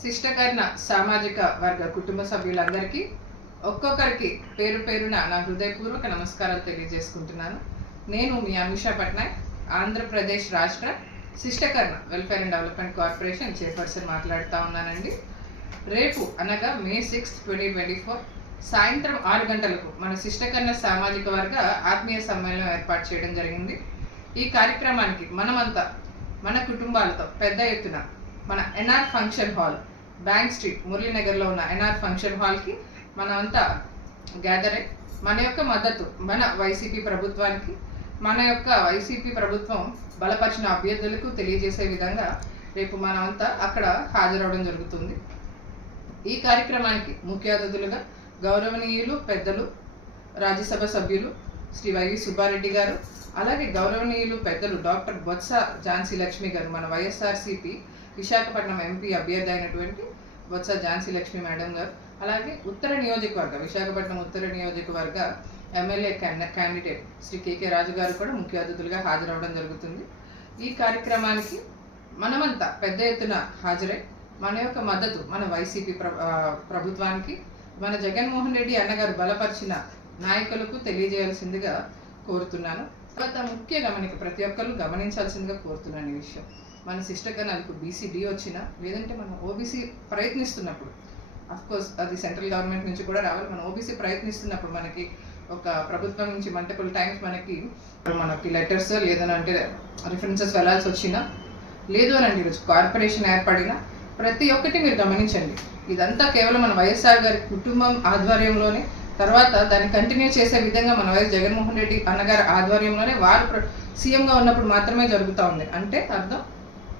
శిష్టకర్ణ సామాజిక వర్గ కుటుంబ సభ్యులందరికీ ఒక్కొక్కరికి పేరు పేరున నా హృదయపూర్వక నమస్కారాలు తెలియజేసుకుంటున్నాను. నేను మీ అమిషా పట్నాయక్, ఆంధ్రప్రదేశ్ రాష్ట్ర శిష్టకర్ణ welfare and development corporation chairperson మాట్లాడుతూ ఉన్నానండి. రేపు అనగా May 6, 2024 సాయంత్రం 6 గంటలకు మన శిష్టకర్ణ సామాజిక వర్గ ఆత్మీయ సమ్మేళనం ఏర్పాటు చేయడం జరిగింది. ఈ కార్యక్రమానికి మనమంతా మన కుటుంబాలతో పెద్ద ఎత్తున మన NR function hall, bank street, మురళీనగర్లో ఉన్న ఎన్ఆర్ ఫంక్షన్ హాల్కి మనమంతా గ్యాదర్ అయ్యి మన యొక్క మద్దతు మన వైసీపీ ప్రభుత్వానికి, మన యొక్క వైసీపీ ప్రభుత్వం బలపరిచిన అభ్యర్థులకు తెలియజేసే విధంగా రేపు మనమంతా అక్కడ హాజరవడం జరుగుతుంది. ఈ కార్యక్రమానికి ముఖ్య అతిథులుగా గౌరవనీయులు పెద్దలు రాజ్యసభ సభ్యులు శ్రీ వైవి సుబ్బారెడ్డి గారు, అలాగే గౌరవనీయులు పెద్దలు డాక్టర్ బొత్స ఝాన్సీ లక్ష్మి గారు, మన వైఎస్ఆర్సీపీ విశాఖపట్నం ఎంపీ అభ్యర్థి అయినటువంటి బొత్స ఝాన్సీ లక్ష్మి మేడం గారు, అలాగే ఉత్తర నియోజకవర్గ విశాఖపట్నం ఉత్తర నియోజకవర్గ ఎమ్మెల్యే క్యాండిడేట్ శ్రీ కేకే రాజు గారు కూడా ముఖ్య అతిథులుగా హాజరవడం జరుగుతుంది. ఈ కార్యక్రమానికి మనమంతా పెద్ద ఎత్తున హాజరై మన యొక్క మద్దతు మన వైసీపీ ప్రభుత్వానికి, మన జగన్మోహన్ రెడ్డి అన్నగారు బలపరిచిన నాయకులకు తెలియజేయాల్సిందిగా కోరుతున్నాను. తర్వాత ముఖ్య గమనిక ప్రతి ఒక్కరు గమనించాల్సిందిగా కోరుతున్నాను. ఈ విషయం మన శిష్టకర్ణాలకు BCD వచ్చినా, లేదంటే మనం ఓబీసీ ప్రయత్నిస్తున్నప్పుడు, అఫ్కోర్స్ అది సెంట్రల్ గవర్నమెంట్ నుంచి కూడా రావాలి, మనం ఓబీసీ ప్రయత్నిస్తున్నప్పుడు మనకి ఒక ప్రభుత్వం నుంచి మల్టిపుల్ టైమ్స్ మనకి లెటర్స్ లేదనంటే రిఫరెన్సెస్ వెళ్ళాల్సి వచ్చినా, లేదు అనండి ఈరోజు కార్పొరేషన్ ఏర్పడినా ప్రతి ఒక్కటి మీరు గమనించండి. ఇదంతా కేవలం మన వైఎస్ఆర్ గారి కుటుంబం ఆధ్వర్యంలోనే, తర్వాత దాన్ని కంటిన్యూ చేసే విధంగా మన వైఎస్ జగన్మోహన్ రెడ్డి అన్నగారి ఆధ్వర్యంలోనే వారు సీఎంగా ఉన్నప్పుడు మాత్రమే జరుగుతూ ఉంది. అంటే అర్థం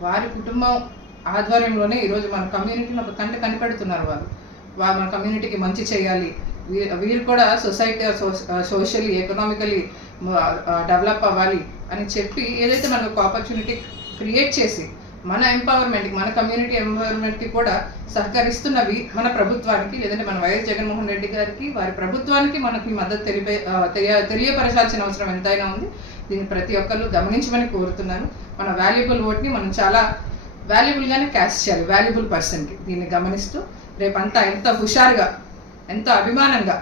వారి కుటుంబం ఆధ్వర్యంలోనే ఈరోజు మన కమ్యూనిటీని ఒక కంట కనిపెడుతున్నారు. వారు మన కమ్యూనిటీకి మంచి చేయాలి, వీరు కూడా సొసైటీ సోషల్లీ ఎకనామికలీ డెవలప్ అవ్వాలి అని చెప్పి ఏదైతే మనకు ఒక ఆపర్చునిటీ క్రియేట్ చేసి మన ఎంపవర్మెంట్కి, మన కమ్యూనిటీ ఎంపవర్మెంట్కి కూడా సహకరిస్తున్నవి మన ప్రభుత్వానికి, లేదంటే మన వైఎస్ జగన్మోహన్ రెడ్డి గారికి, వారి ప్రభుత్వానికి మనకి మద్దతు తెలియపరచాల్సిన అవసరం ఎంతైనా ఉంది. దీన్ని ప్రతి ఒక్కరు గమనించమని కోరుతున్నాను. మన వాల్యుబుల్ ఓట్ని మనం చాలా వాల్యుబుల్గానే క్యాస్ట్ చేయాలి, వాల్యుబుల్ పర్సన్కి. దీన్ని గమనిస్తూ రేపంతా ఎంత హుషారుగా, ఎంత అభిమానంగా,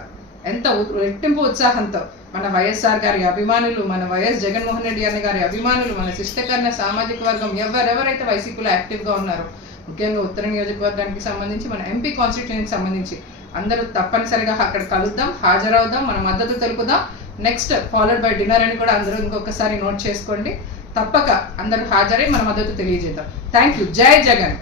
ఎంత రెట్టింపు ఉత్సాహంతో మన వైఎస్ఆర్ గారి అభిమానులు, మన వైఎస్ జగన్మోహన్ రెడ్డి అన్న గారి అభిమానులు, మన శిష్టకర్ణ సామాజిక వర్గం ఎవరెవరైతే వైసీపీలో యాక్టివ్గా ఉన్నారో, ముఖ్యంగా ఉత్తర నియోజకవర్గానికి సంబంధించి, మన ఎంపీ కాన్స్టిట్యూన్సీకి సంబంధించి అందరూ తప్పనిసరిగా అక్కడ కలుద్దాం, హాజరవుదాం, మన మద్దతు తెలుపుదాం. నెక్స్ట్ ఫాలోడ్ బై డిన్నర్ అని కూడా అందరూ ఇంకొకసారి నోట్ చేసుకోండి. తప్పక అందరూ హాజరై మన మద్దతు తెలియజేద్దాం. Thank you. జై జగన్.